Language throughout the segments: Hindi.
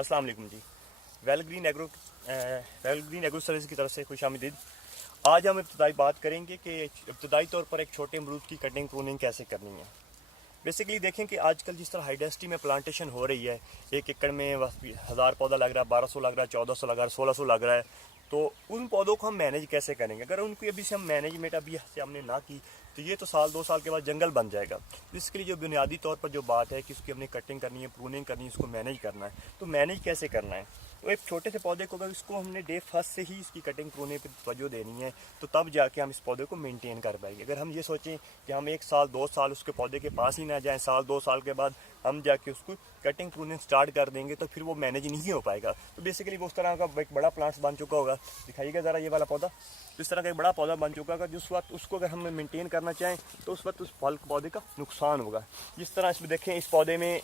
अस्सलाम वालेकुम जी। वेल ग्रीन एग्रो सर्विस की तरफ से खुशामदीद। आज हम इब्तदाई बात करेंगे कि इब्तदाई तौर पर एक छोटे अमरूद की कटिंग प्रूनिंग कैसे करनी है। बेसिकली देखें कि आजकल जिस तरह हाई डेंसिटी में प्लांटेशन हो रही है, 1 एकड़ में 1000 पौधा लग रहा है, 1200 लग रहा है, 1400 लग रहा है, 1600 लग रहा है, तो उन पौधों को हम मैनेज कैसे करेंगे। अगर उनकी अभी से हम मैनेजमेंट अभी से हमने ना की तो ये तो साल 2 साल के बाद जंगल बन जाएगा। इसके लिए जो बुनियादी तौर पर जो बात है कि उसकी हमने कटिंग करनी है, प्रूनिंग करनी है, उसको मैनेज करना है। तो मैनेज कैसे करना है, तो एक छोटे से पौधे को अगर इसको हमने डे फर्स्ट से ही इसकी कटिंग प्रूनिंग पर तवज्जो देनी है तो तब जाके हम इस पौधे को मेंटेन कर पाएंगे। अगर हम ये सोचें कि हम 1 साल 2 साल उसके पौधे के पास ही ना जाएं, साल 2 साल के बाद हम जाके उसको कटिंग प्रूनिंग स्टार्ट कर देंगे तो फिर वो मैनेज नहीं हो पाएगा। तो बेसिकली वो उस तरह का एक बड़ा प्लांट्स बन चुका होगा। दिखाइएगा ज़रा ये वाला पौधा, तो इस तरह का एक बड़ा पौधा बन चुका होगा जिस वक्त उसको अगर हम मेंटेन करना चाहें तो उस वक्त उस फल पौधे का नुकसान होगा। जिस तरह इसमें देखें, इस पौधे में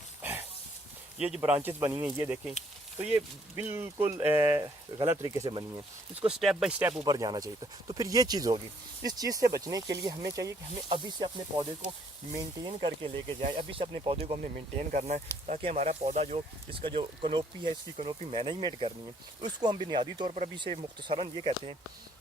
ये जो ब्रांचेस बनी हैं ये देखें, तो ये बिल्कुल गलत तरीके से बनी है। इसको स्टेप बाय स्टेप ऊपर जाना चाहिए था, तो फिर ये चीज़ होगी। इस चीज़ से बचने के लिए हमें चाहिए कि हमें अभी से अपने पौधे को मेंटेन करके लेके जाए। अभी से अपने पौधे को हमने मेंटेन करना है ताकि हमारा पौधा जो इसका जो कनोपी है, इसकी कनोपी मैनेजमेंट करनी है, उसको हम बुनियादी तौर पर अभी से मुख्तसरन ये कहते हैं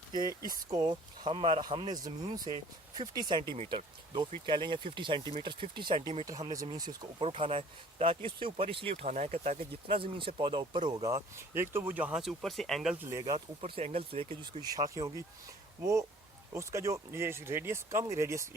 कि इसको हमने ज़मीन से 50 सेंटीमीटर, 2 फीट कह लें या 50 सेंटीमीटर, 50 सेंटीमीटर हमने ज़मीन से उसको ऊपर उठाना है। ताकि उससे ऊपर इसलिए उठाना है कि ताकि जितना ज़मीन से पौधा ऊपर होगा, एक तो वो जहाँ से ऊपर से एंगल्स लेगा, तो ऊपर से एंगल्स लेके जिसकी शाखें होंगी वो उसका जो ये रेडियस कम रेडियस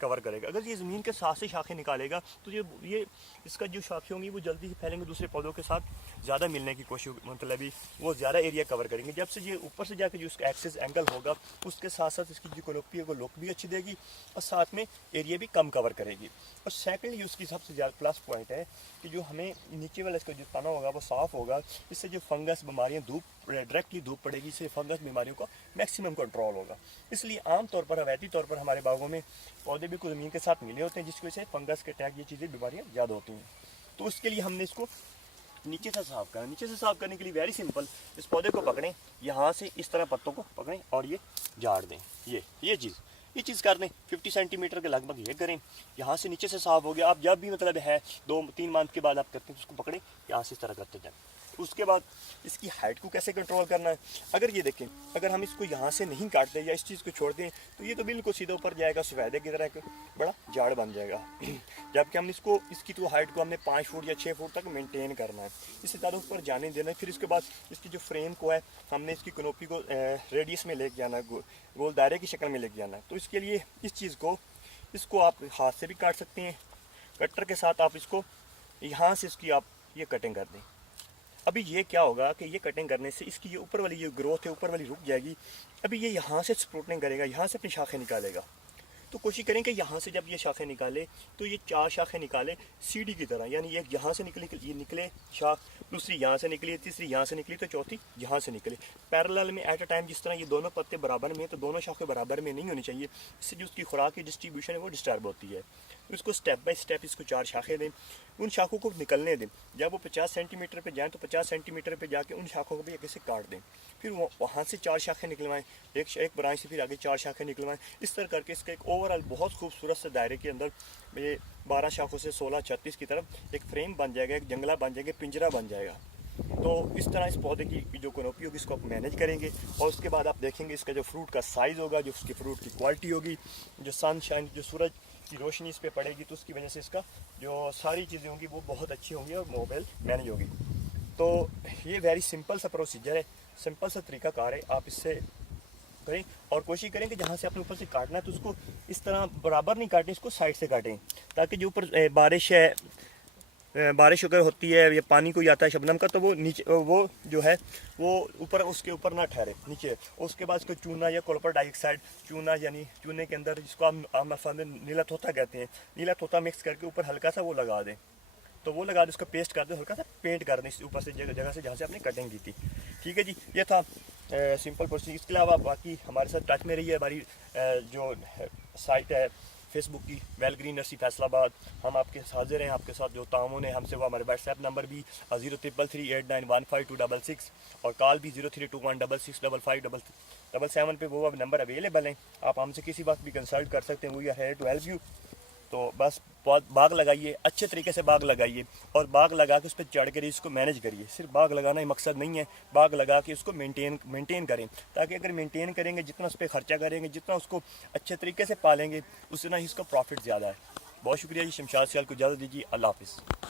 कवर करेगा। अगर ये ज़मीन के साथ से शाखें निकालेगा तो ये इसका जो शाखें होंगी वो जल्दी से फैलेंगे, दूसरे पौधों के साथ ज़्यादा मिलने की कोशिश, मतलब वो ज़्यादा एरिया कवर करेंगे। जब से ये ऊपर से जाकर जो उसका एक्सेस एंगल होगा उसके साथ साथ इसकी जो कनोपी है वो लुक भी अच्छी देगी और साथ में एरिया भी कम कवर करेगी। और सेकेंडली उसकी सबसे ज़्यादा प्लस पॉइंट है कि जो हमें नीचे वाला इसका जो तना होगा वो साफ़ होगा। इससे जो फंगस बीमारियाँ डायरेक्टली धूप पड़ेगी, इससे फंगस बीमारियों का मैक्सिमम कंट्रोल होगा। इसलिए आमतौर पर रवायती तौर पर हमारे बागों में पौधे भी कुछ ज़मीन के साथ मिले होते हैं जिसकी वजह से फंगस के अटैक ये चीज़ें बीमारियाँ ज़्यादा होती हैं। तो उसके लिए हमने इसको नीचे से साफ़ करना। नीचे से साफ़ करने के लिए वेरी सिंपल, इस पौधे को पकड़ें, यहाँ से इस तरह पत्तों को पकड़ें और ये झाड़ दें। ये चीज़ कर दें 50 सेंटीमीटर के लगभग ये करें। यहाँ से नीचे से साफ़ हो गया। आप जब भी मतलब है 2-3 मंथ के बाद आप करते हैं उसको पकड़ें, यहाँ से इस तरह करते जाएँ। उसके बाद इसकी हाइट को कैसे कंट्रोल करना है, अगर ये देखें, अगर हम इसको यहाँ से नहीं काटते या इस चीज़ को छोड़ दें तो ये तो बिल्कुल सीधा ऊपर जाएगा, सफ़ेदे की तरह बड़ा झाड़ बन जाएगा। जबकि हम इसकी तो हाइट को हमने 5 फुट या 6 फुट तक मेंटेन करना है, इससे ज़्यादा ऊपर जाने देना है। फिर इसके बाद इसकी जो फ्रेम को है हमने इसकी कनोपी को रेडियस में लेके जाना है, गोल दायरे की शक्ल में लेके जाना है। तो इसके लिए इस चीज़ को इसको आप हाथ से भी काट सकते हैं, कटर के साथ आप इसको यहाँ से इसकी आप ये कटिंग कर दें। अभी ये क्या होगा कि ये कटिंग करने से इसकी ये ऊपर वाली जो ग्रोथ है ऊपर वाली रुक जाएगी। अभी ये यहाँ से स्प्रूटनिंग करेगा, यहाँ से अपनी शाखें निकालेगा। तो कोशिश करें कि यहाँ से जब ये शाखें निकाले तो ये 4 शाखें निकाले सीढ़ी की तरह, यानी एक यहाँ से निकले शाख, दूसरी यहाँ से निकली, तीसरी यहाँ से निकली, तो चौथी यहाँ से निकले पैरेलल में एट अ टाइम। जिस तरह ये दोनों पत्ते बराबर में, तो दोनों शाखें बराबर में नहीं होनी चाहिए, इससे जो उसकी खुराक की डिस्ट्रीब्यूशन है वो डिस्टर्ब होती है। उसको स्टेप बाय स्टेप इसको 4 शाखें दें, उन शाखों को निकलने दें। जब वो 50 सेंटीमीटर पे जाएँ तो 50 सेंटीमीटर पे जाके उन शाखों को भी आगे से काट दें। फिर वहाँ से 4 शाखें निकलवाएं, एक ब्रांच से फिर आगे 4 शाखें निकलवाएं। इस तरह करके इसका एक ओवरऑल बहुत खूबसूरत से दायरे के अंदर ये 12 शाखों से 16-36 की तरफ एक फ्रेम बन जाएगा, एक जंगला बन जाएगा, पिंजरा बन जाएगा। तो इस तरह इस पौधे की जो कनोपी होगी इसको आप मैनेज करेंगे और उसके बाद आप देखेंगे इसका जो फ्रूट का साइज़ होगा, जो उसकी फ्रूट की क्वालिटी होगी, जो सनशाइन, जो सूरज की रोशनी इस पर पड़ेगी तो उसकी वजह से इसका जो सारी चीज़ें होंगी वो बहुत अच्छी होंगी और मोबाइल मैनेज होगी। तो ये वेरी सिंपल सा प्रोसीजर है, सिंपल सा तरीक़ाकार है। आप इससे करें और कोशिश करें कि जहाँ से अपने ऊपर से काटना है तो उसको इस तरह बराबर नहीं काटें, इसको साइड से काटें ताकि जो ऊपर बारिश अगर होती है या पानी कोई आता है शबनम का तो वो नीचे वो जो है वो ऊपर उसके ऊपर ना ठहरे नीचे। उसके बाद उसको चूना या कॉपर डाइऑक्साइड, चूना यानी चूने के अंदर जिसको हम आम अल्फाज में नीला तोता कहते हैं, नीला तोता मिक्स करके ऊपर हल्का सा वो लगा दें। तो वो लगा दें, उसका पेस्ट कर दें, हल्का सा पेंट कर दें ऊपर से जगह से जहाँ से आपने कटिंग की थी। ठीक है जी, ये था सिंपल प्रोसीजर। इसके अलावा बाकी हमारे साथ टच में रही है। हमारी जो साइट है फेसबुक की वेल ग्रीन नर्सरी फैसलाबाद, हम आपके हाजिर हैं। आपके साथ जो तामुन है हमसे वो हमारे व्हाट्सएप नंबर भी 0333891526 और कॉल भी 0321665577 पे वो अब नंबर अवेलेबल हैं। आप हमसे किसी वक्त भी कंसल्ट कर सकते हैं, we are here to help you. तो बस बाग लगाइए, अच्छे तरीके से बाग लगाइए और बाग लगा के उस पर चढ़ कर इसको मैनेज करिए। सिर्फ बाग लगाना ही मकसद नहीं है, बाग लगा के उसको मेंटेन करें, ताकि अगर मेंटेन करेंगे, जितना उस पर खर्चा करेंगे, जितना उसको अच्छे तरीके से पालेंगे, उतना ही इसका प्रॉफिट ज़्यादा है। बहुत शुक्रिया जी। शमशाद सियाल को इजाज़त दीजिए। अल्लाह हाफिज़।